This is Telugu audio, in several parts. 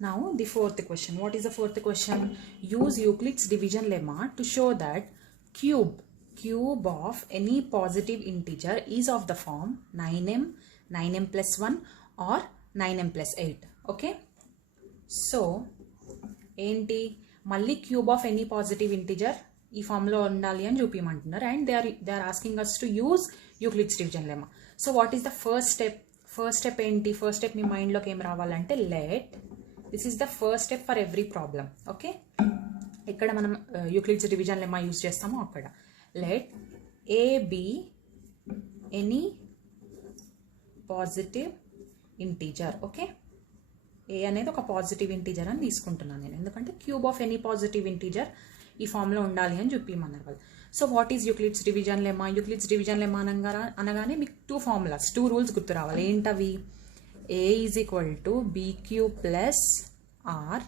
Now the fourth question. What is the fourth question? Use Euclid's division lemma to show that cube of any positive integer is of the form 9m, 9m plus 1 or 9m plus 8. Okay. So, ఏంటి మళ్ళీ cube of any positive integer ఈ ఫామ్లో ఉండాలి అని చూపించమంటున్నారు and they are asking us to use Euclid's division lemma. So what is the first step ఏంటి? ఫస్ట్ స్టెప్ మీ మైండ్లోకి ఏం రావాలంటే let this is the first step for every problem. Okay, ఎక్కడ మనం యూక్లిడ్స్ డివిజన్ లెమ్మా యూజ్ చేస్తామో అక్కడ let a b any positive integer. Okay, a అనేది ఒక పాజిటివ్ ఇంటీజర్ అని తీసుకుంటున్నాను నేను, ఎందుకంటే cube of any positive integer ఈ ఫామ్లో ఉండాలి అని చెప్పమన్నారు వాళ్ళు. So what is Euclid's division lemma? Euclid's division lemma అనగానే మీకు 2 రూల్స్ గుర్తు రావాలి. ఏంటవి? A is equal to b q plus r,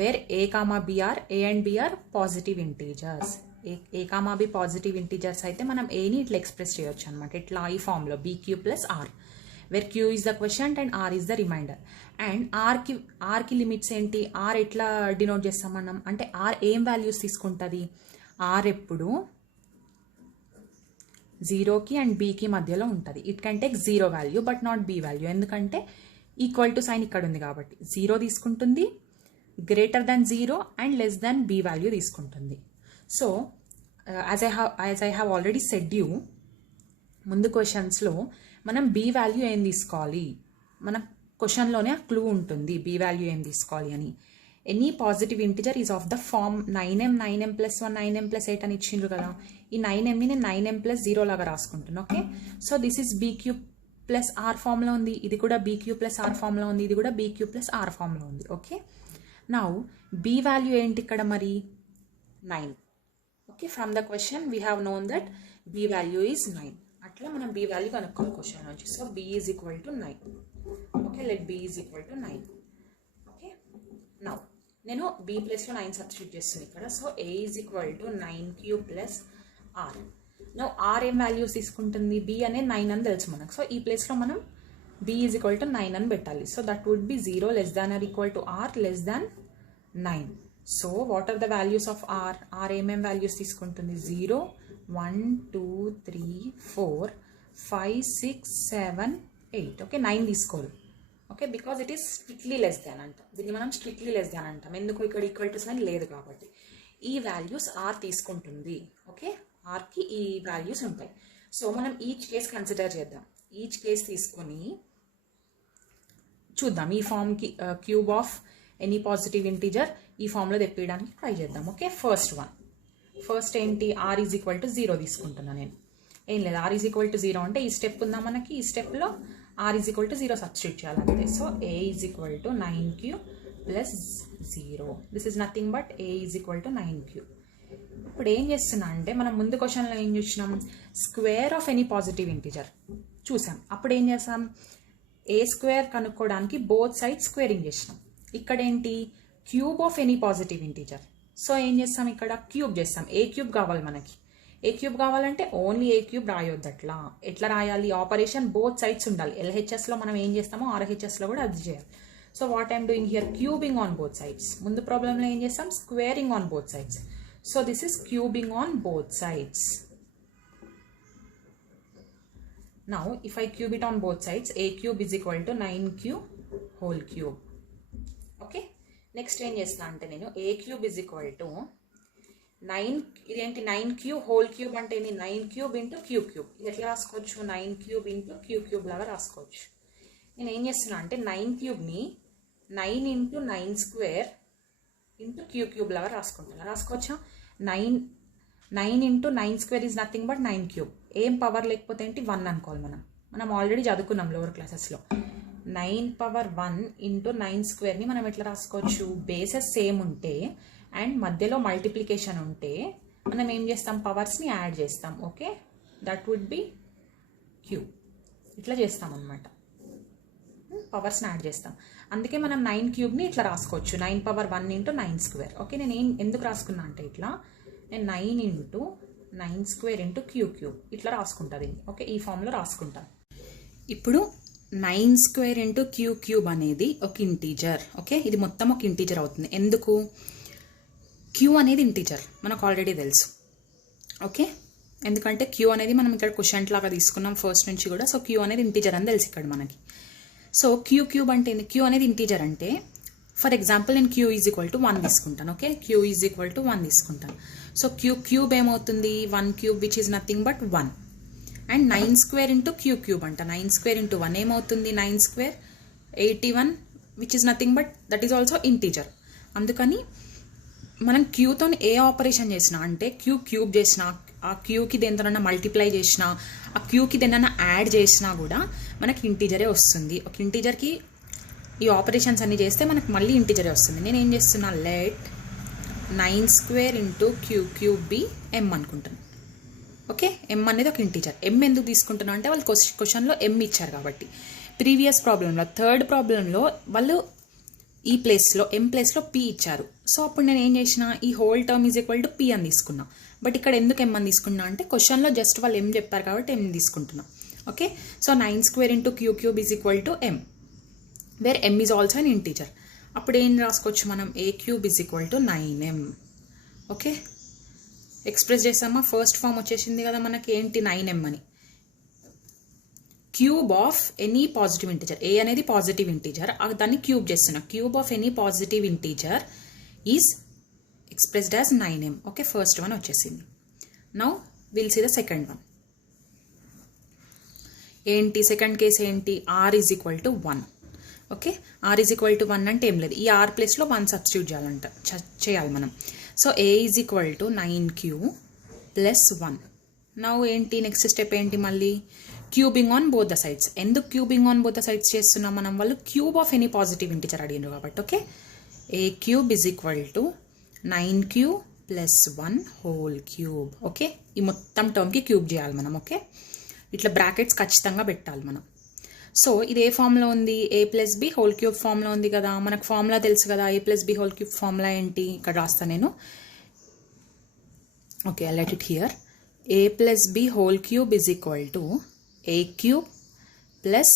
where a comma b are, a and b are positive integers. A comma b positive integers అయితే మనం ఏని ఇట్లా ఎక్స్ప్రెస్ చేయొచ్చు అనమాట, ఇట్లా ఈ ఫామ్లో B Q plus R, where q is the quotient and r is the remainder. And r కి లిమిట్స్ ఏంటి? r ఎట్లా డినోట్ చేస్తాం మనం అంటే r ఏం వాల్యూస్ తీసుకుంటుంది? r ఎప్పుడు 0కి అండ్ bకి మధ్యలో ఉంటుంది. It can take 0 value but not b value, ఎందుకంటే ఈక్వల్ టు సైన్ ఇక్కడ ఉంది కాబట్టి 0 తీసుకుంటుంది, greater than 0 and less than b value తీసుకుంటుంది. So as I have already said you, ముందు క్వశ్చన్స్లో మనం బి వాల్యూ ఏం తీసుకోవాలి, మన క్వశ్చన్లోనే ఆ క్లూ ఉంటుంది బి వాల్యూ ఏం తీసుకోవాలి అని. Any positive integer is of the form 9m, 9m plus 1, 9m plus 8 అని ఇచ్చిండ్రు కదా. ఈ 9mని నేను 9m plus 0 లాగా రాసుకుంటున్నాను. Okay, so this is b q plus r ఫామ్లో ఉంది, ఇది కూడా బీక్యూ ప్లస్ ఆర్ ఫామ్లో ఉంది, ఇది కూడా బీక్యూ ప్లస్ ఆర్ ఫామ్లో ఉంది. ఓకే, నౌ బి వాల్యూ ఏంటి ఇక్కడ మరి? 9. Okay, from the question we have known that B value is 9. అట్లా మనం బి వాల్యూ కనుక్కోవాలి క్వశ్చన్ నుంచి. So B is equal to 9. Okay, let B is equal to 9. Okay, now నేను బి ప్లస్లో 9 సబ్స్టిట్యూట్ చేస్తుంది ఇక్కడ. So A is equal to 9q plus R. Now R ఏం వాల్యూస్ తీసుకుంటుంది? బి అనేది 9 అని తెలుసు మనకు. సో ఈ ప్లేస్లో మనం బి ఈజ్ ఈక్వల్ టు 9 అని పెట్టాలి. So that would be 0 less than or equal to R less than 9. So what are the values of R? R ఏమేం వాల్యూస్ తీసుకుంటుంది? 0, 1, 2, 3, 4, 5, 6, 7, 8. ఓకే, 9 తీసుకోవాలి. Okay, because it is strictly less than అంటాం. దీన్ని మనం స్ట్రిక్ట్లీ లెస్ దాన్ అంటాం, ఎందుకు? ఇక్కడ ఈక్వల్ టు సైన్ లేదు కాబట్టి. ఈ వాల్యూస్ ఆర్ తీసుకుంటుంది. ఓకే, ఆర్కి ఈ వాల్యూస్ ఉంటాయి. సో మనం ఈచ్ కేస్ కన్సిడర్ చేద్దాం. ఈచ్ కేస్ తీసుకొని చూద్దాం ఈ ఫామ్కి cube of any positive integer ఈ ఫామ్లో తెప్పించడానికి ట్రై చేద్దాం. ఓకే, ఫస్ట్ ఏంటి? ఆర్ ఈజ్ ఈక్వల్ టు 0 తీసుకుంటున్నాను నేను. ఏం లేదు, ఆర్ ఈజ్ ఈక్వల్ టు 0 అంటే ఈ స్టెప్ ఉందా మనకి, ఈ స్టెప్లో r is equal to 0 substitute చేయాలంతే. So A is equal to 9q plus 0. This is nothing but a is equal to 9q. ఇప్పుడు ఏం చేస్తున్నా అంటే మనం ముందు క్వశ్చన్లో ఏం చూసినాం? Square of any positive integer చూసాం. అప్పుడు ఏం చేసాం? ఏ స్క్వేర్ కనుక్కోవడానికి బోత్ సైడ్ స్క్వేరింగ్ చేసినాం. ఇక్కడ ఏంటి? Cube of any positive integer. So ఏం చేస్తాం? ఇక్కడ క్యూబ్ చేస్తాం. ఏ క్యూబ్ కావాలి మనకి. ఏ క్యూబ్ కావాలంటే ఓన్లీ ఏ క్యూబ్ రాయొద్దు. అట్లా ఎట్లా రాయాలి? ఆపరేషన్ బోత్ సైడ్స్ ఉండాలి. ఎల్హెచ్ఎస్లో మనం ఏం చేస్తామో ఆర్హెచ్ఎస్లో కూడా అది చేయాలి. So what I'm doing here? Cubing on both sides. ముందు ప్రాబ్లంలో ఏం చేస్తాం? Squaring on both sides. So this is cubing on both sides. Now if I cube it on both sides, A cube is equal to 9q whole cube. Okay, next ఏం చేస్తా అంటే నేను ఏ క్యూబ్ ఈజ్ ఈక్వల్ టు 9, ఇదేంటి 9q హోల్ క్యూబ్ అంటే ఇది 9 క్యూబ్ ఇంటూ క్యూ క్యూబ్. ఇది ఎట్లా రాసుకోవచ్చు? 9 క్యూబ్ ఇంటూ క్యూ క్యూబ్ లాగా రాసుకోవచ్చు. నేను ఏం చేస్తున్నా అంటే 9 క్యూబ్ని 9 into 9 square into queue cube లాగా రాసుకోవచ్చా? 9 into 9 square is nothing but 9 cube. ఏం పవర్ లేకపోతే ఏంటి? 1 అనుకోవాలి. మనం ఆల్రెడీ చదువుకున్నాం లోవర్ క్లాసెస్లో. 9 పవర్ 1 ఇంటూ 9 స్క్వేర్ని మనం ఎట్లా రాసుకోవచ్చు? బేసెస్ సేమ్ ఉంటే అండ్ మధ్యలో మల్టిప్లికేషన్ ఉంటే మనం ఏం చేస్తాం? పవర్స్ని యాడ్ చేస్తాం. Okay, that would be cube. ఇట్లా చేస్తాం అనమాట, పవర్స్ని యాడ్ చేస్తాం. అందుకే మనం 9 క్యూబ్ని ఇట్లా రాసుకోవచ్చు. 9 పవర్ 1 ఇంటూ 9 స్క్వేర్. ఓకే, నేను ఎందుకు రాసుకున్నా అంటే ఇట్లా నేను 9 into 9 square into queue cube ఇట్లా రాసుకుంటా దీన్ని. ఓకే, ఈ ఫామ్లో రాసుకుంటాను. ఇప్పుడు 9 స్క్వేర్ ఇంటూ క్యూ క్యూబ్ అనేది ఒక ఇంటీజర్. ఓకే, ఇది మొత్తం ఒక ఇంటీజర్ అవుతుంది. ఎందుకు? క్యూ అనేది ఇంటీజర్ మనకు ఆల్రెడీ తెలుసు. ఓకే, ఎందుకంటే క్యూ అనేది మనం ఇక్కడ క్వశ్చన్ లాగా తీసుకున్నాం ఫస్ట్ నుంచి కూడా. సో క్యూ అనేది ఇంటీజర్ అని తెలుసు ఇక్కడ మనకి. సో క్యూ క్యూబ్ అంటే ఏంది? క్యూ అనేది ఇంటీజర్ అంటే ఫర్ ఎగ్జాంపుల్ నేను క్యూ ఈజ్ ఈక్వల్ టు 1 తీసుకుంటాను. Okay, Q is equal to 1 తీసుకుంటాను. సో క్యూ క్యూబ్ ఏమవుతుంది? 1 cube which is nothing but 1. And 9 square into queue cube అంట. 9 స్క్వేర్ ఇంటూ 1 ఏమవుతుంది? 9 square 81 which is nothing but that is also integer. అందుకని మనం క్యూతో ఏ ఆపరేషన్ చేసినా, అంటే క్యూ క్యూబ్ చేసినా, ఆ క్యూకి దేనితోనన్నా మల్టిప్లై చేసినా, ఆ క్యూకి దేనన్నా యాడ్ చేసినా కూడా మనకి ఇంటీజరే వస్తుంది. ఒక ఇంటీజర్కి ఈ ఆపరేషన్స్ అన్ని చేస్తే మనకు మళ్ళీ ఇంటీజరే వస్తుంది. నేను ఏం చేస్తున్నా? Let 9 square into queue cube be M అనుకుంటాను. ఓకే, ఎం అనేది ఒక ఇంటీజర్. ఎం ఎందుకు తీసుకుంటున్నా అంటే వాళ్ళు క్వశ్చన్లో ఎం ఇచ్చారు కాబట్టి. ప్రీవియస్ ప్రాబ్లంలో, థర్డ్ ప్రాబ్లంలో వాళ్ళు ఈ ప్లేస్లో ఎం ప్లేస్లో పి ఇచ్చారు. సో అప్పుడు నేను ఏం చేసిన? ఈ whole term is equal to P అని తీసుకున్నా. బట్ ఇక్కడ ఎందుకు ఎం అని తీసుకున్నా అంటే క్వశ్చన్లో జస్ట్ వాళ్ళు ఎం చెప్పారు కాబట్టి ఎం తీసుకుంటున్నా. Okay, so 9 square into queue cube is equal to m, where m is also an integer. అప్పుడు ఏం రాసుకోవచ్చు మనం? A cube is equal to 9m. Okay, express చేసామా? ఫస్ట్ ఫామ్ వచ్చేసింది కదా మనకి. ఏంటి? 9m అని. Cube of any positive integer. A అనేది పాజిటివ్ ఇంటీజర్, దాన్ని క్యూబ్ చేస్తున్నా. Cube of any positive integer is expressed as 9m. Okay, first one వచ్చేసింది. Now will see the second one. ఏంటి సెకండ్ కేస్? ఏంటి? Are is equal to 1. Okay, R is equal to 1 అంటే ఏం లేదు, ఈ ఆర్ ప్లేస్లో 1 సబ్స్టిట్యూట్ చేయాలి మనం. So A is equal to 9q plus 1. Now ఏంటి నెక్స్ట్ స్టెప్? ఏంటి? మళ్ళీ cubing on both the sides. ఎందుకు cubing on both the sides చేస్తున్నాం మనం? వాళ్ళు cube of any positive integer అడిగినారు కాబట్టి. Okay, a cube is equal to 9q plus 1 whole cube. Okay, ఈ మొత్తం టర్మ్కి క్యూబ్ చేయాలి మనం. ఓకే, ఇట్లా బ్రాకెట్స్ ఖచ్చితంగా పెట్టాలి మనం. సో ఇది ఏ ఫామ్లో ఉంది? A plus b whole cube ఫామ్లో ఉంది కదా. మనకు ఫార్ములా తెలుసు కదా, a plus b whole cube formula ఏంటి? ఇక్కడ రాస్తాను నేను. Okay, I let it here. A plus b whole cube is equal to a cube plus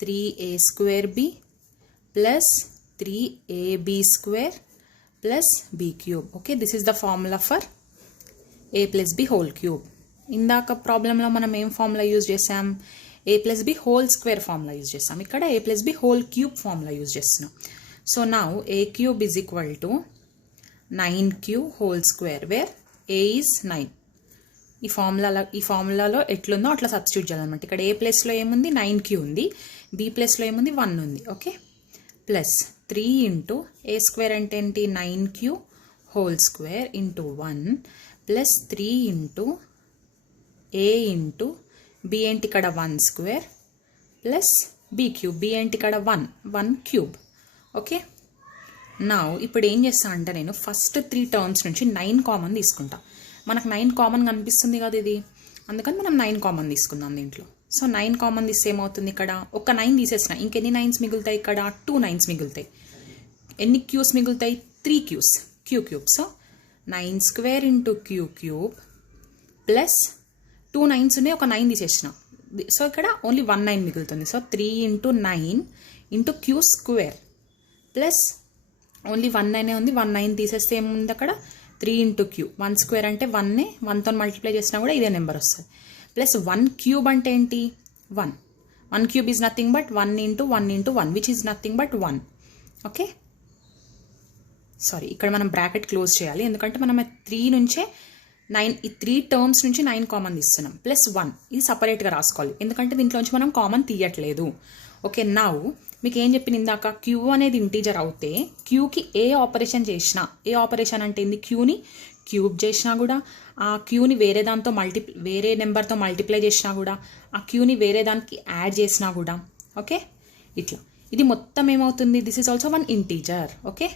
3a square b plus 3ab square plus b cube. Okay, this is the formula for a plus b whole cube. ఇందాక ప్రాబ్లంలో మనం ఏం ఫార్ములా యూజ్ చేసాం? ఏ plus b whole square formula use చేస్తాం. ఇక్కడ a plus b whole cube formula use చేస్తున్నాం. So now a cube is equal to 9q whole square, where a is 9. ఈ ఫార్ములాలో ఎట్లుందో అట్లా సబ్స్టిట్యూట్ చేయాలన్నమాట. ఇక్కడ ఏ ప్లేస్లో ఏముంది? 9q ఉంది. బి ప్లేస్లో ఏముంది? 1 ఉంది. Okay, plus 3 into a square అంటే ఏంటి? 9q whole square into 1 plus 3 into a into b ఏంటి? ఇక్కడ 1 square plus b cube. B ఏంటి? ఇక్కడ 1 క్యూబ్. ఓకే, నా ఇప్పుడు ఏం చేస్తా అంటే నేను ఫస్ట్ 3 టర్మ్స్ నుంచి 9 కామన్ తీసుకుంటా. మనకు 9 కామన్ కనిపిస్తుంది కదా ఇది, అందుకని మనం 9 కామన్ తీసుకుందాం దీంట్లో. సో 9 కామన్ తీస్తే ఏమవుతుంది? ఇక్కడ ఒక 9 తీసేసిన, ఇంకెన్ని 9s మిగులుతాయి? ఇక్కడ 2 9s మిగులుతాయి. ఎన్ని క్యూస్ మిగులుతాయి? 3 Qs, Q cube. So 9 square into queue cube plus 2 9s ఉన్నాయి, ఒక 9 తీసేసిన. సో ఇక్కడ ఓన్లీ 1 9 మిగులుతుంది. So 3 into 9 into Q square plus only 1 9 ఉంది, 1 9 తీసేస్తే ఏముంది అక్కడ? 3 ఇంటూ క్యూ. 1 స్క్వేర్ అంటే 1నే 1తో మల్టిప్లై చేసినా కూడా ఇదే నెంబర్ వస్తుంది. ప్లస్ 1 క్యూబ్ అంటే ఏంటి? 1. 1 cube is nothing but 1 into 1 into 1 which is nothing but 1. Okay, sorry, ఇక్కడ మనం బ్రాకెట్ క్లోజ్ చేయాలి ఎందుకంటే మనం 3 నుంచే 9, ఈ 3 టర్మ్స్ నుంచి 9 కామన్ తీస్తున్నాం. ప్లస్ 1 ఇది సపరేట్గా రాసుకోవాలి ఎందుకంటే దీంట్లోంచి మనం కామన్ తీయట్లేదు. ఓకే, నౌ మీకు ఏం చెప్పిన ఇందాక? క్యూ అనేది ఇంటీజర్ అవుతే క్యూకి ఏ ఆపరేషన్ చేసినా, ఏ ఆపరేషన్ అంటే ఏంది? క్యూని క్యూబ్ చేసినా కూడా, ఆ క్యూని వేరే నెంబర్తో మల్టిప్లై చేసినా కూడా, ఆ క్యూని వేరే దానికి యాడ్ చేసినా కూడా. ఓకే, ఇట్లా ఇది మొత్తం ఏమవుతుంది? This is also one integer. Okay,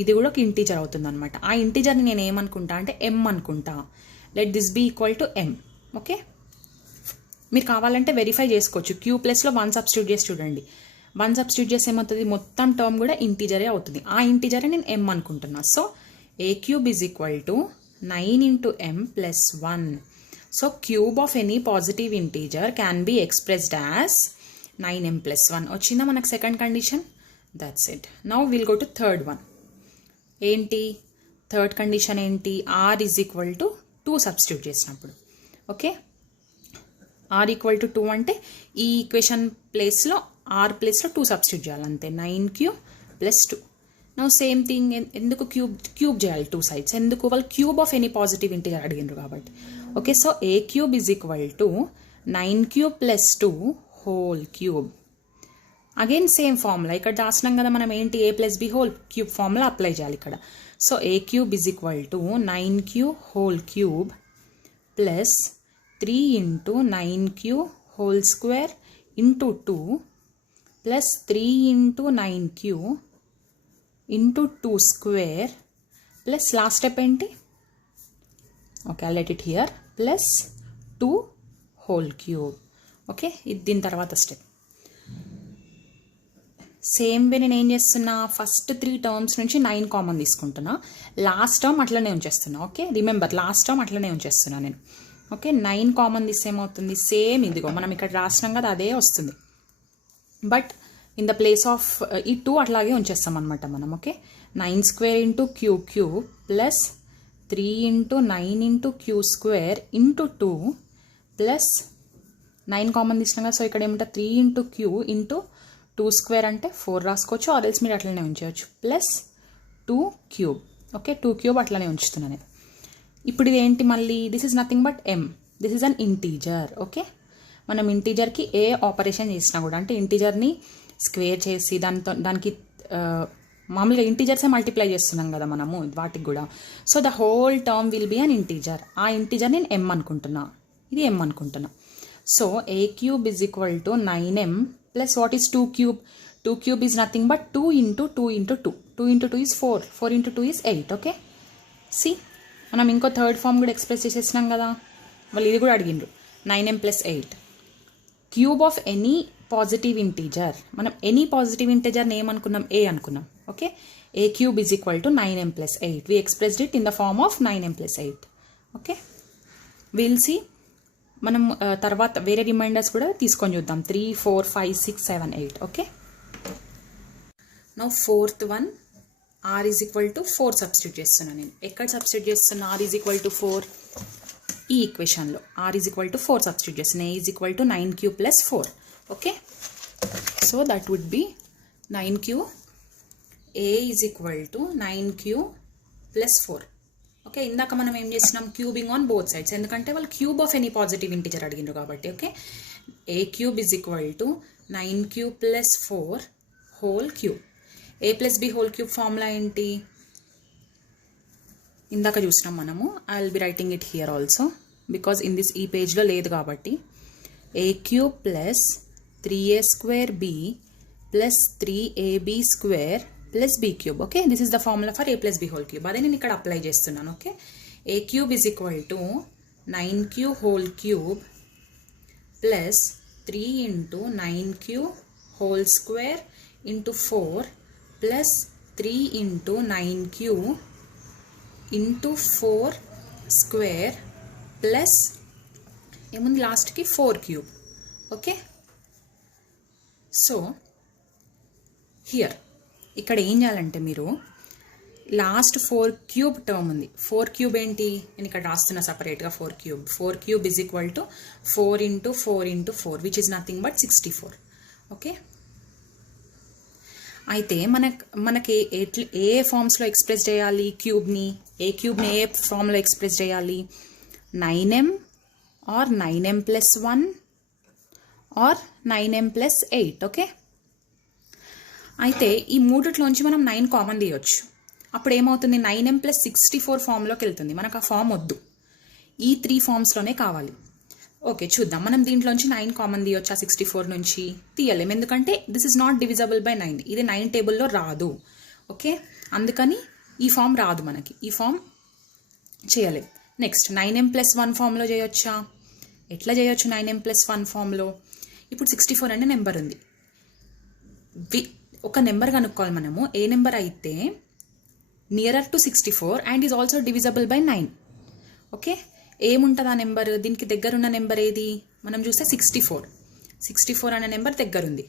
ఇది కూడా ఒక ఇంటీజర్ అవుతుంది అనమాట. ఆ ఇంటీజర్ని నేను ఏమనుకుంటా అంటే ఎం అనుకుంటా. Let this be equal to M. Okay, మీరు కావాలంటే వెరిఫై చేసుకోవచ్చు. క్యూ ప్లస్లో 1 సబ్స్టిట్యూట్ చేసి చూడండి. 1 సబ్స్టిట్యూట్ చేసి ఏమవుతుంది? మొత్తం టర్మ్ కూడా ఇంటీజరే అవుతుంది. ఆ ఇంటీజరే నేను ఎం అనుకుంటున్నా. So A cube is equal to 9 into M plus 1. So cube of any positive integer can be expressed as 9m+1 వచ్చిందా మనకు second condition. That's it. Now will go to third one. ఏంటి థర్డ్ కండిషన్ ఏంటి? r is equal to 2 substitute చేసినప్పుడు. ఓకే, r ఈక్వల్ టు 2 అంటే ఈ ఈక్వేషన్ ప్లేస్లో r ప్లేస్లో 2 సబ్స్టిట్యూట్ చేయాలి అంతే. 9³ + 2. నౌ సేమ్ థింగ్, ఎందుకు క్యూబ్ చేయాలి 2 సైడ్స్? ఎందుకు? వాళ్ళు cube of any positive integer అడిగినారు కాబట్టి. Okay, so a³ is equal to 9³ + 2 whole cube. Again same formula ఇక్కడ రాసినాం కదా మనం. ఏంటి? a + b whole cube formula apply చేయాలి ఇక్కడ. So a³ is equal to 9³ whole cube plus 3 × 9³ whole square into 2 plus 3 × 9³ into 2 square plus last step ఏంటి? Okay, I let it here, plus 2 whole cube. Okay, ఇది దీని తర్వాత స్టెప్. సేమ్ వే నేను ఏం చేస్తున్నా, ఫస్ట్ 3 టర్మ్స్ నుంచి 9 కామన్ తీసుకుంటున్నా, లాస్ట్ టర్మ్ అట్లనే ఉంచేస్తున్నా. ఓకే, రిమెంబర్ లాస్ట్ టర్మ్ అట్లనే ఉంచేస్తున్నా నేను. ఓకే, 9 కామన్ తీస్తే ఏమవుతుంది? సేమ్ ఇదిగో మనం ఇక్కడ రాసినాం కదా అదే వస్తుంది. But in the place of ఈ 2 అట్లాగే ఉంచేస్తాం అనమాట మనం. Okay, 9² × cube plus 3 × 9 × q into 2 plus 9 common తీసినాం కదా. సో ఇక్కడ ఏమంటారు? 3 × క్యూ ఇంటూ 2² అంటే 4 రాసుకోవచ్చు, ఆర్ఎల్స్ మీరు అట్లనే ఉంచవచ్చు, ప్లస్ 2³ ఓకే, 2³ అట్లనే ఉంచుతున్నాను నేను. ఇప్పుడు ఇది ఏంటి మళ్ళీ? This is nothing but m. This is an integer. Okay, మనం ఇంటీజర్కి ఏ ఆపరేషన్ చేసినా కూడా, అంటే ఇంటీజర్ని స్క్వేర్ చేసి దానికి మామూలుగా ఇంటీజర్సే మల్టిప్లై చేస్తున్నాం కదా మనము వాటికి కూడా. So the whole term will be an integer. ఆ ఇంటీజర్ నేను m అనుకుంటున్నా, ఇది m అనుకుంటున్నా. So a³ is equal to 9m plus what is 2³ 2³ is nothing but 2 × 2 × 2. 2 × 2 is 4, 4 × 2 is 8. Okay, see మనం ఇంకో థర్డ్ ఫామ్ కూడా ఎక్స్ప్రెస్ చేసేసినాం కదా. వాళ్ళు ఇది కూడా అడిగిండ్రు, 9m + 8 cube of any positive integer. మనం ఎనీ పాజిటివ్ ఇంటీజర్ని ఏమనుకున్నాం? a అనుకున్నాం. Okay, a³ is equal to 9m + 8. We expressed it in the form of 9m + 8. Okay, will see మనం తర్వాత వేరే రిమైండర్స్ కూడా తీసుకొని చూద్దాం. 3, 4, 5, 6, 7, 8. Okay, now fourth one, r is equal to 4 substitute చేస్తున్నా నేను. ఎక్కడ సబ్స్టిట్యూట్ చేస్తున్నా? r ఈజ్ ఈక్వల్ టు 4 ఈ ఈక్వేషన్లో r is equal to 4 substitute చేస్తున్నా. a is equal to 9³ + 4. Okay, so that would be 9³ a is equal to 9³ + 4. Okay, ఇందాక మనం ఏం చేస్తున్నాం? క్యూబింగ్ ఆన్ బోత్ సైడ్స్, ఎందుకంటే వాళ్ళు cube of any positive integer అడిగిండ్రు కాబట్టి. Okay, a³ is equal to 9³ + 4 whole cube. a + b whole cube formula ఏంటి? ఇందాక చూసినాం మనము. I will be writing it here also because in this ఈ పేజ్లో లేదు కాబట్టి. a³ + 3a² b + 3ab² + b³ okay, this is the formula for a + b whole cube. అదే నేను ఇక్కడ అప్లై చేస్తున్నాను. Okay, a³ is equal to 9³ whole cube plus 3 × 9³ whole square into 4 plus 3 × 9³ into 4 square plus ఏముంది లాస్ట్కి 4³ ఓకే. సో హియర్ ఇక్కడ ఏం చేయాలంటే మీరు లాస్ట్ 4³ టర్మ్ ఉంది. 4³ ఏంటి? నేను ఇక్కడ రాస్తున్నా సపరేట్గా 4³ 4³ is equal to 4 × 4 × 4 which is nothing but 64 okay. అయితే మనకి ఏ ఫామ్స్లో ఎక్స్ప్రెస్ చేయాలి క్యూబ్ని? క్యూబ్ని ఏ ఫామ్లో ఎక్స్ప్రెస్ చేయాలి? 9m are 9m+1 are 9m+8 okay. అయితే ఈ మూడిట్లోంచి మనం 9 కామన్ తీయొచ్చు. అప్పుడు ఏమవుతుంది? 9m+64 ఫామ్లోకి వెళ్తుంది. మనకు ఆ ఫామ్ వద్దు, ఈ 3 ఫామ్స్లోనే కావాలి. ఓకే చూద్దాం. మనం దీంట్లోంచి 9 కామన్ తీయొచ్చు. ఆ 64 నుంచి తీయలేం, ఎందుకంటే this is not divisible by 9. ఇది 9 టేబుల్లో రాదు ఓకే. అందుకని ఈ ఫామ్ రాదు మనకి, ఈ ఫామ్ చేయలేం. నెక్స్ట్ 9m+1 ఫామ్లో చేయొచ్చా? ఎట్లా చేయొచ్చు 9m+1 ఫామ్లో? ఇప్పుడు 64 అనే నెంబర్ ఉంది. ఒక నెంబర్ కనుక్కోవాలి మనము. ఏ నెంబర్ అయితే nearer to 64 and is also divisible by 9 okay. ఏముంటుంది ఆ నెంబర్? దీనికి దగ్గర ఉన్న నెంబర్ ఏది? మనం చూస్తే 64. 64 అనే నెంబర్ దగ్గర ఉంది.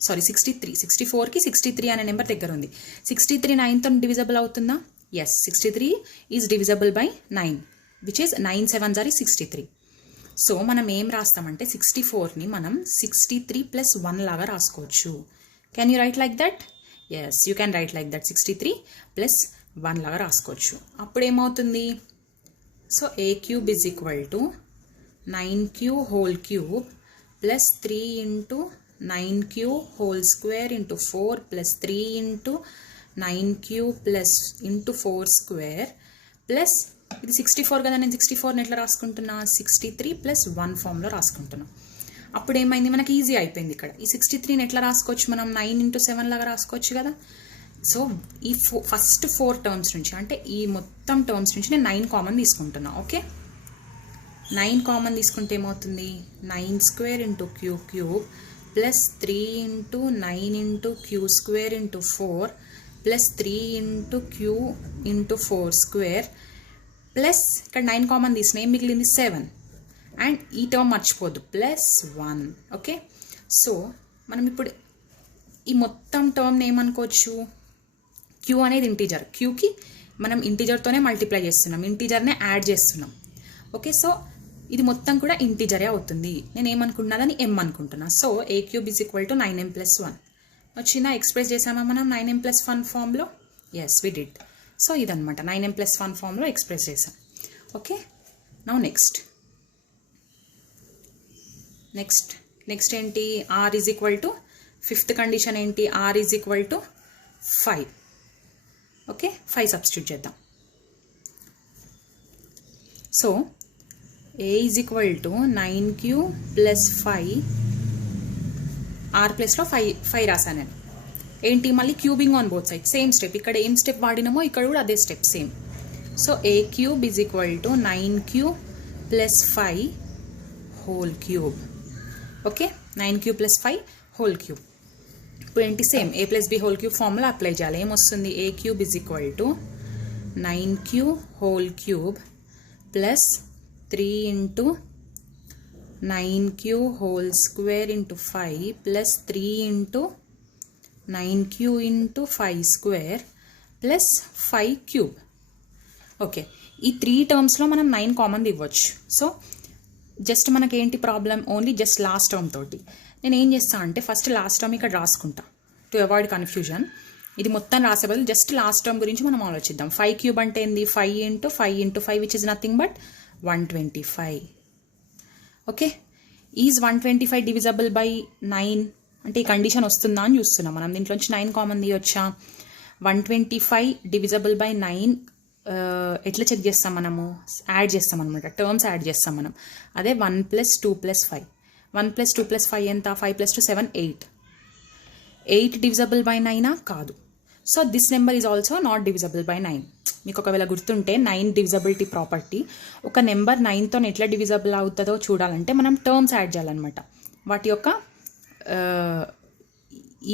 సారీ 63, 64కి 63 అనే నెంబర్ దగ్గర ఉంది. 63 9తో డివిజబుల్ అవుతుందా? Yes, 63 is divisible by 9 which is 9 7s are 63. So మనం ఏం రాస్తామంటే 64ని మనం 63 + 1 లాగా రాసుకోవచ్చు. Can you write like that? Yes, you can write like that. 63 + 1 లాగా రాసుకోవచ్చు. అప్పుడు ఏమవుతుంది? So a³ = 9³ whole cube plus 3 × 9³ whole square × 4 plus 3 × 9³ plus × 4 square plus ఇది 64 కదా, నేను 64ని ఎట్లా రాసుకుంటున్నా? 63 + 1 ఫామ్లో రాసుకుంటున్నా. అప్పుడు ఏమైంది? మనకి ఈజీ అయిపోయింది. ఇక్కడ ఈ 63ని ఎట్లా రాసుకోవచ్చు మనం? 9 × 7 లాగా రాసుకోవచ్చు కదా. సో ఈ ఫస్ట్ 4 టర్మ్స్ నుంచి, అంటే ఈ మొత్తం టర్మ్స్ నుంచి నేను 9 కామన్ తీసుకుంటున్నా. ఓకే, 9 కామన్ తీసుకుంటే ఏమవుతుంది? 9² × q³ plus 3 × 9 × q² × 4 plus 3 × q × 4 square plus ఇక్కడ 9 కామన్ తీసిన ఏం మిగిలింది? 7. అండ్ ఈ టర్మ్ మర్చిపోద్దు, ప్లస్ 1. ఓకే, సో మనం ఇప్పుడు ఈ మొత్తం టర్మ్ని ఏమనుకోవచ్చు? క్యూ అనేది ఇంటీజర్, క్యూకి మనం ఇంటీజర్తోనే మల్టిప్లై చేస్తున్నాం, ఇంటీజర్నే యాడ్ చేస్తున్నాం. ఓకే, సో ఇది మొత్తం కూడా ఇంటీజరే అవుతుంది. నేను ఏమనుకుంటున్నాదని m అనుకుంటున్నా. సో a³ = 9m + 1 వచ్చిందా? ఎక్స్ప్రెస్ చేసామా మనం 9m + 1 ఫామ్లో? Yes, we did. సో ఇదనమాట 9m + 1 ఫామ్లో ఎక్స్ప్రెస్ చేసాం. ఓకే, నౌ నెక్స్ట్ ఏంటి? r = 5th కండిషన్ ఏంటి? r = 5. ఓకే, 5 సబ్స్టిట్యూట్ చేద్దాం. సో a = 9³ + 5, r ప్లస్లో 5 రాసాను నేను. ఏంటి? మళ్ళీ cubing on both side, same step. ఇక్కడ ఏం స్టెప్ వాడినామో ఇక్కడ కూడా అదే step, same. So a³ = 9³ + 5 whole cube. Okay, 9³ + 5 whole cube. ఇప్పుడు ఏంటి? Same a + b whole cube formula apply చేయాలి. ఏమొస్తుంది? a³ = 9³ whole cube plus 3 × 9³ whole square × 5 plus 3 × 9³ × 5 square plus 5 cube. Okay, ఈ 3 టర్మ్స్లో మనం 9 కామన్ ఇవ్వచ్చు. సో జస్ట్ మనకేంటి problem? Only just last term తోటి. నేను ఏం చేస్తాను అంటే ఫస్ట్ లాస్ట్ టర్మ్ ఇక్కడ రాసుకుంటా టు అవాయిడ్ కన్ఫ్యూజన్. ఇది మొత్తం రాసే బదులు జస్ట్ లాస్ట్ టర్మ్ గురించి మనం ఆలోచిద్దాం. 5³ అంటే ఏంది? 5 × 5 × 5 which is nothing but 125. Okay, is 125 divisible by 9 అంటే ఈ కండిషన్ వస్తుందా అని చూస్తున్నాం మనం. దీంట్లోంచి 9 కామన్ తీయొచ్చా? 125 డివిజబుల్ బై 9 ఎట్లా చెక్ చేస్తాం మనము? యాడ్ చేస్తాం అనమాట, టర్మ్స్ యాడ్ చేస్తాం మనం. అదే 1 + 2 + 5. 1 + 2 + 5 ఎంత? 5 + 2 7 8. 8 డివిజబుల్ బై 9 కాదు. So this number is also not divisible by 9. మీకు ఒకవేళ గుర్తుంటే 9 డివిజబిలిటీ ప్రాపర్టీ, ఒక నెంబర్ 9తో ఎట్లా డివిజబుల్ అవుతుందో చూడాలంటే మనం టర్మ్స్ యాడ్ చేయాలన్నమాట. వాటి యొక్క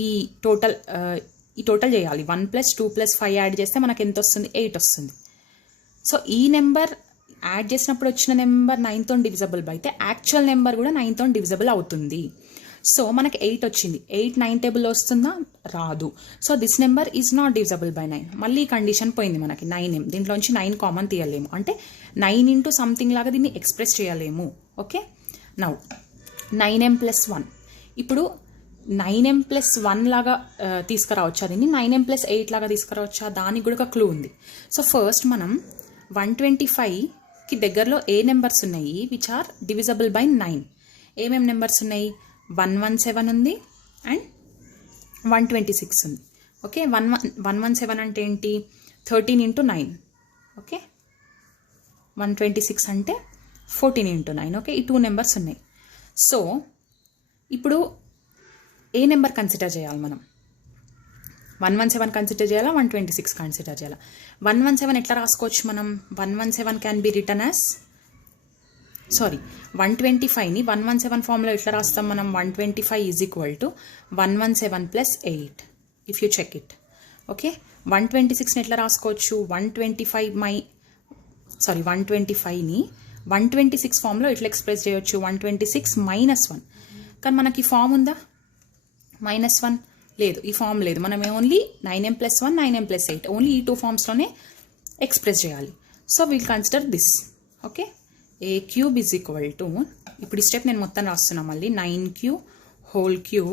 ఈ టోటల్ చేయాలి. 1 + 2 + 5 యాడ్ చేస్తే మనకు ఎంత వస్తుంది? 8 వస్తుంది. సో ఈ నెంబర్ యాడ్ చేసినప్పుడు వచ్చిన నెంబర్ 9తో డివిజబుల్ అయితే యాక్చువల్ నెంబర్ కూడా 9తో డివిజబుల్ అవుతుంది. సో మనకి 8 వచ్చింది. 8 9 టేబుల్ వస్తుందా? రాదు. So this number is not divisible by 9. మళ్ళీ కండిషన్ పోయింది మనకి. 9m, దీంట్లోంచి 9 కామన్ తీయలేము, అంటే 9 × సంథింగ్ లాగా దీన్ని ఎక్స్ప్రెస్ చేయలేము. Okay, now 9m + 1. ఇప్పుడు 9m + 1 లాగా తీసుకురావచ్చా దీన్ని? 9m + 8 లాగా తీసుకురావచ్చా? దానికి కూడా ఒక క్లూ ఉంది. సో ఫస్ట్ మనం 125కి దగ్గరలో ఏ నెంబర్స్ ఉన్నాయి విచ్ ఆర్ డివిజబుల్ బై 9? ఏమేమి నెంబర్స్ ఉన్నాయి? 117 ఉంది అండ్ 126 ఉంది. ఓకే, 117 అంటే ఏంటి? 13 × 9. ఓకే, 126 అంటే 14 × 9. ఓకే, ఈ 2 నెంబర్స్ ఉన్నాయి. సో ఇప్పుడు ఏ నెంబర్ కన్సిడర్ చేయాలి మనం? 117 కన్సిడర్ చేయాలా? 126 కన్సిడర్ చేయాలా? 117 ఎట్లా రాసుకోవచ్చు మనం? 117 క్యాన్ బి రిటర్న్ యాజ్ 125ని 117 ఫామ్లో ఎట్లా రాస్తాం మనం? 125 = 117 + 8 if you check it. Okay, 126ని ఎట్లా రాసుకోవచ్చు? 125ని 126 ఫామ్లో ఎట్లా ఎక్స్ప్రెస్ చేయొచ్చు? 126 - 1. కానీ మనకి ఈ ఫామ్ ఉందా? -1 లేదు, ఈ ఫామ్ లేదు. మనం ఓన్లీ 9m+1 9m+8 ఓన్లీ ఈ 2 ఫామ్స్లోనే ఎక్స్ప్రెస్ చేయాలి. So will consider this. Okay, a³ is equal to, ఇప్పుడు ఈ స్టెప్ నేను మొత్తం రాస్తున్నా మళ్ళీ, 9³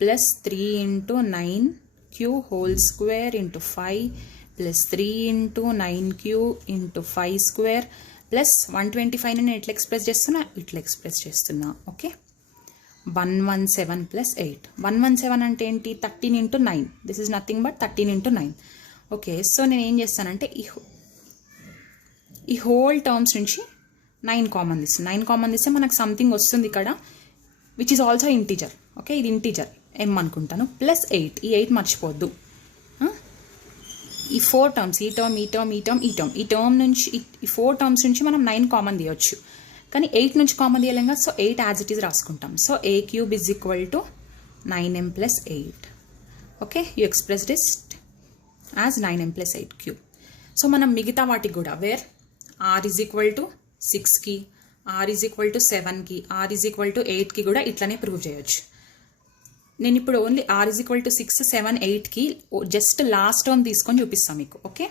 ప్లస్ 3 × 9³² × 5 ప్లస్ 3 × 9³ × 5² ప్లస్ 125 నేను ఎట్లా ఎక్స్ప్రెస్ చేస్తున్నా? ఇట్లా ఎక్స్ప్రెస్ చేస్తున్నా. Okay, 117 plus 8. 117 అంటే ఏంటి? 13 × 9. This is nothing but 13 × 9. Okay, so నేను ఏం చేస్తానంటే ఈ హోల్ టర్మ్స్ నుంచి 9 కామన్ తీస్తాను. 9 కామన్ తీస్తే మనకు సంథింగ్ వస్తుంది ఇక్కడ, which is also integer. Okay, ఇది ఇంటీజర్ m అనుకుంటాను. ప్లస్ 8, ఈ 8 మర్చిపోవద్దు. ఈ 4 టర్మ్స్, ఈ టర్మ్ ఈ టర్మ్ ఈ టర్మ్ ఈ టర్మ్ ఈ టర్మ్ నుంచి ఈ 4 టర్మ్స్ నుంచి మనం 9 కామన్ తీయొచ్చు, కానీ 8 నుంచి కామన్ తీయలేంగా. సో 8 యాజ్ ఇట్ ఈజ్ రాసుకుంటాం. So a³ is equal to 9m+8. Okay, you express this as 9m+8³. So మనం మిగతా వాటికి కూడా where r is equal to 6కి, r ఈజ్ ఈక్వల్ టు 7కి, r ఈజ్ ఈక్వల్ టు 8కి కూడా ఇట్లనే ప్రూవ్ చేయొచ్చు. నేను ఇప్పుడు only r is equal to 6, 7, 8కి జస్ట్ లాస్ట్ టర్మ్ తీసుకొని చూపిస్తాను మీకు. ఓకే,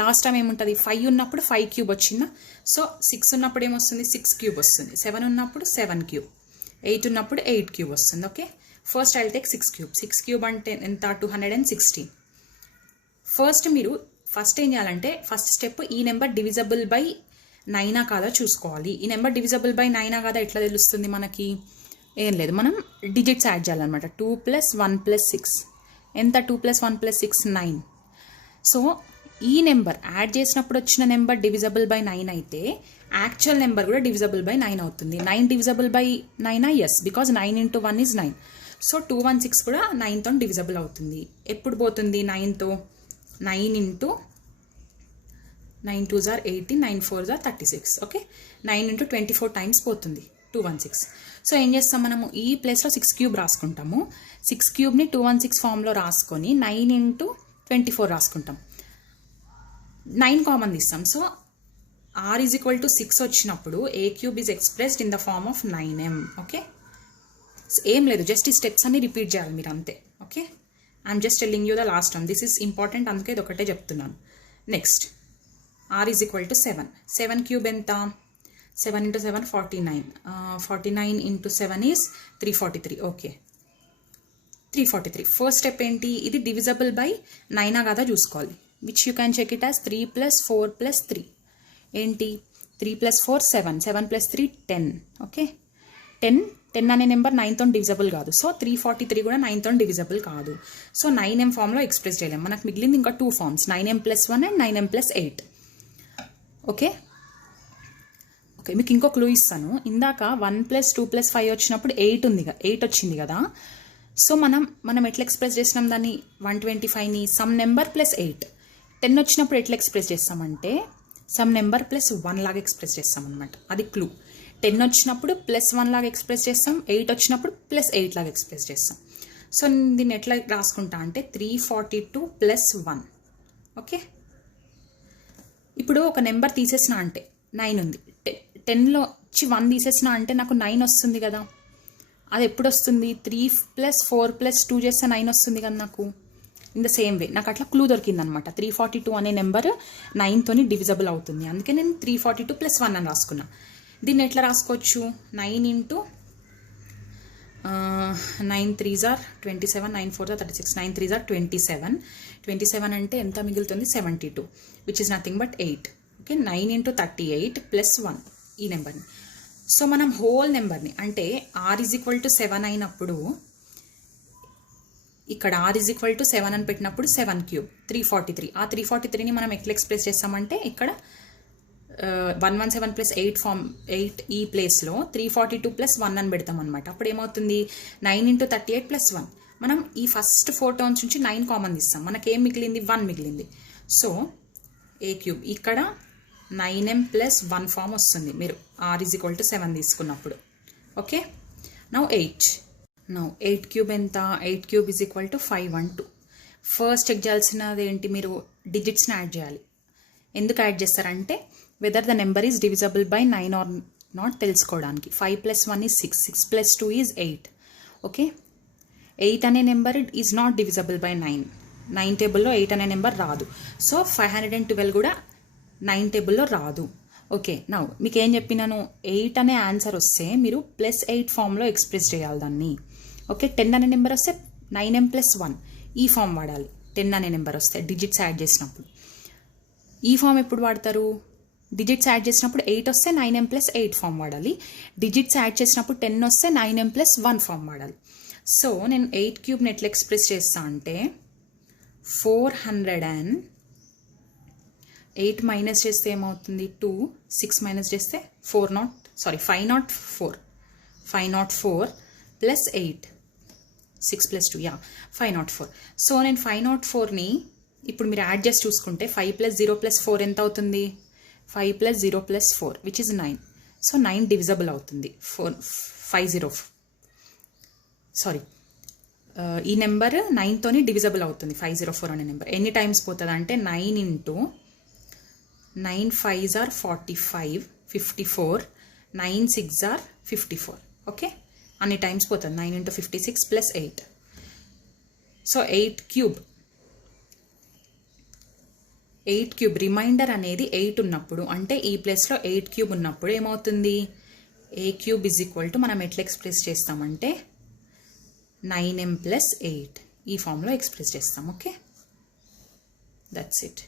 లాస్ట్ టైం ఏముంటుంది? 5 ఉన్నప్పుడు 5³ వచ్చిందా? సో 6 ఉన్నప్పుడు ఏమొస్తుంది? 6³ వస్తుంది. 7 ఉన్నప్పుడు 7³, 8 ఉన్నప్పుడు 8³ వస్తుంది. Okay, first I will take 6³ 6³ అంటే ఎంత? 216. ఫస్ట్ ఏం చేయాలంటే, ఫస్ట్ స్టెప్ ఈ నెంబర్ డివిజబుల్ బై 9 కాదా చూసుకోవాలి. ఈ నెంబర్ డివిజబుల్ బై 9 కాదా ఎట్లా తెలుస్తుంది మనకి? ఏం లేదు, మనం డిజిట్స్ యాడ్ చేయాలన్నమాట. 2 + 1 + 6 ఎంత? 2 + 1 + 6 9. సో ఈ నెంబర్ యాడ్ చేసినప్పుడు వచ్చిన నెంబర్ డివిజబుల్ బై 9 అయితే యాక్చువల్ నెంబర్ కూడా డివిజబుల్ బై 9 అవుతుంది. 9 divisible by 9? Yes, because 9 × 1 is 9. So 216 కూడా 9తో డివిజబుల్ అవుతుంది. ఎప్పుడు పోతుంది 9తో? 9 × 9 2s are 18, 9 4s are 36. Okay, 9 × 24 times పోతుంది 216. సో ఏం చేస్తాం మనము? ఈ ప్లేస్లో 6³ రాసుకుంటాము. 6³ 216 ఫామ్లో రాసుకొని 9 × 24 రాసుకుంటాం. 9 కామన్ తీస్తాం. So r is equal to 6 వచ్చినప్పుడు a³ is expressed in the form of 9m. Okay, ఏం లేదు, జస్ట్ ఈ స్టెప్స్ అన్ని రిపీట్ చేయాలి మీరు అంతే. Okay, I'm just telling you the last term. This is important, అందుకే ఇది ఒకటే చెప్తున్నాను. Next r is equal to 7. 7³ ఎంత? 7 × 7 49. 49 × 7 ఈజ్ 343. ఓకే, 343. ఫస్ట్ స్టెప్ ఏంటి? ఇది డివిజబుల్ బై 9 కదా చూసుకోవాలి, which you can check it as 3 + 4 + 3. ఏంటి? 3 + 4 7, 7 + 3 10. ఓకే, 10 అనే నెంబర్ 9తో డివిజబుల్ కాదు. సో 343 కూడా 9తో డివిజబుల్ కాదు. సో 9m ఫామ్లో ఎక్స్ప్రెస్ చేయలేము. మనకు మిగిలింది ఇంకా 2 forms, 9m+1 and 9m+8. Okay, మీకు ఇంకో క్లూ ఇస్తాను. ఇందాక 1 + 2 + 5 వచ్చినప్పుడు 8 ఉంది, 8 వచ్చింది కదా. సో మనం ఎట్లా ఎక్స్ప్రెస్ చేసినాం దాన్ని? 125ని సమ్ నెంబర్ ప్లస్ 8. 10 వచ్చినప్పుడు ఎట్లా ఎక్స్ప్రెస్ చేస్తామంటే సమ్ నెంబర్ +1 లాగా ఎక్స్ప్రెస్ చేస్తాం అనమాట. అది క్లూ. 10 వచ్చినప్పుడు +1 లాగా ఎక్స్ప్రెస్ చేస్తాం, 8 వచ్చినప్పుడు +8 లాగా ఎక్స్ప్రెస్ చేస్తాం. సో దీన్ని ఎట్లా రాసుకుంటా అంటే 342 + 1. ఓకే, ఇప్పుడు ఒక నెంబర్ తీసేసిన అంటే 9 ఉంది, 10లో 1 తీసేసిన అంటే నాకు 9 వస్తుంది కదా. అది ఎప్పుడు వస్తుంది? 3 + 4 + 2 చేస్తే 9 వస్తుంది కదా నాకు. ఇన్ ద సేమ్ వే నాకు అట్లా క్లూ దొరికిందనమాట. 342 అనే నెంబర్ 9తోని డివిజబుల్ అవుతుంది, అందుకే నేను 342 + 1 అని రాసుకున్నా. దీన్ని ఎట్లా రాసుకోవచ్చు? 9 × 9 3s are 27, 9 4s are 36, 9 3s are 27. 27 అంటే ఎంత మిగులుతుంది? 72, which is nothing but 8. Okay, 9 × 38 + 1 ఈ నెంబర్ని. సో మనం హోల్ నెంబర్ని అంటే r ఈజ్ ఈక్వల్ టు 7 అయినప్పుడు ఇక్కడ r ఈజ్ ఈక్వల్ టు 7 అని పెట్టినప్పుడు 7³ 343. ఆ 343ని మనం ఎట్లా ఎక్స్ప్రెస్ చేస్తామంటే ఇక్కడ 117 + 8 ఫామ్ 8 ఈ ప్లేస్లో 342 + 1 అని పెడతాం అనమాట. అప్పుడు ఏమవుతుంది? 9 × 38 + 1. మనం ఈ ఫస్ట్ 4 టర్మ్స్ నుంచి 9 కామన్ తీస్తాం, మనకేం మిగిలింది? 1 మిగిలింది. సో a³ ఇక్కడ 9m + 1 ఫామ్ వస్తుంది మీరు r ఈజ్ ఈక్వల్ టు 7 తీసుకున్నప్పుడు. ఓకే, నౌ 8³ ఎంత? 8³ is equal to 512. First check చేయాల్సినది ఏంటి? మీరు డిజిట్స్ని యాడ్ చేయాలి. ఎందుకు యాడ్ చేస్తారంటే whether the number is divisible by 9 or not తెలుసుకోవడానికి. 5 + 1 is 6, 6 + 2 is 8. ఓకే, 8 అనే number is not divisible by 9. 9 టేబుల్లో 8 అనే నెంబర్ రాదు. సో 512 కూడా 9 టేబుల్లో రాదు. ఓకే, నౌ మీకు ఏం చెప్పినాను, 8 అనే ఆన్సర్ వస్తే మీరు +8 ఫామ్లో ఎక్స్ప్రెస్ చేయాలి దాన్ని. ఓకే, 10 అనే నెంబర్ వస్తే 9m + 1 ఈ ఫామ్ వాడాలి. 10 అనే నెంబర్ వస్తే డిజిట్స్ యాడ్ చేసినప్పుడు ఈ ఫామ్ ఎప్పుడు వాడతారు, డిజిట్స్ యాడ్ చేసినప్పుడు 8 వస్తే 9m + 8 ఫామ్ వాడాలి. డిజిట్స్ యాడ్ చేసినప్పుడు 10 వస్తే 9m + 1 ఫామ్ వాడాలి. సో నేను 8 క్యూబ్ని ఎట్లా ఎక్స్ప్రెస్ చేస్తా అంటే 408 మైనస్ చేస్తే ఏమవుతుంది 2, 6 మైనస్ చేస్తే 504 + 8, 6 + 2 504. సో నేను 504ని ఇప్పుడు మీరు యాడ్ చేసి చూసుకుంటే 5 + 0 + 4 ఎంత అవుతుంది, 5 + 0 + 4 విచ్ ఇస్ 9. సో 9 డివిజబుల్ అవుతుంది. ఈ నెంబర్ 9తోని డివిజబుల్ అవుతుంది. 504 అనే నెంబర్ ఎన్ని టైమ్స్ పోతుంది అంటే 9 × 9 5s are 45, 54, 9 6s are 54. Okay, అన్ని టైమ్స్ పోతుంది. 9 × 56 + 8. సో 8 క్యూబ్ రిమైండర్ అనేది 8 ఉన్నప్పుడు, అంటే ఈ ప్లేస్లో 8 క్యూబ్ ఉన్నప్పుడు ఏమవుతుంది, a³ = మనం ఎట్లా ఎక్స్ప్రెస్ చేస్తామంటే 9m + 8 ఈ ఫామ్లో ఎక్స్ప్రెస్ చేస్తాం. Okay, that's it.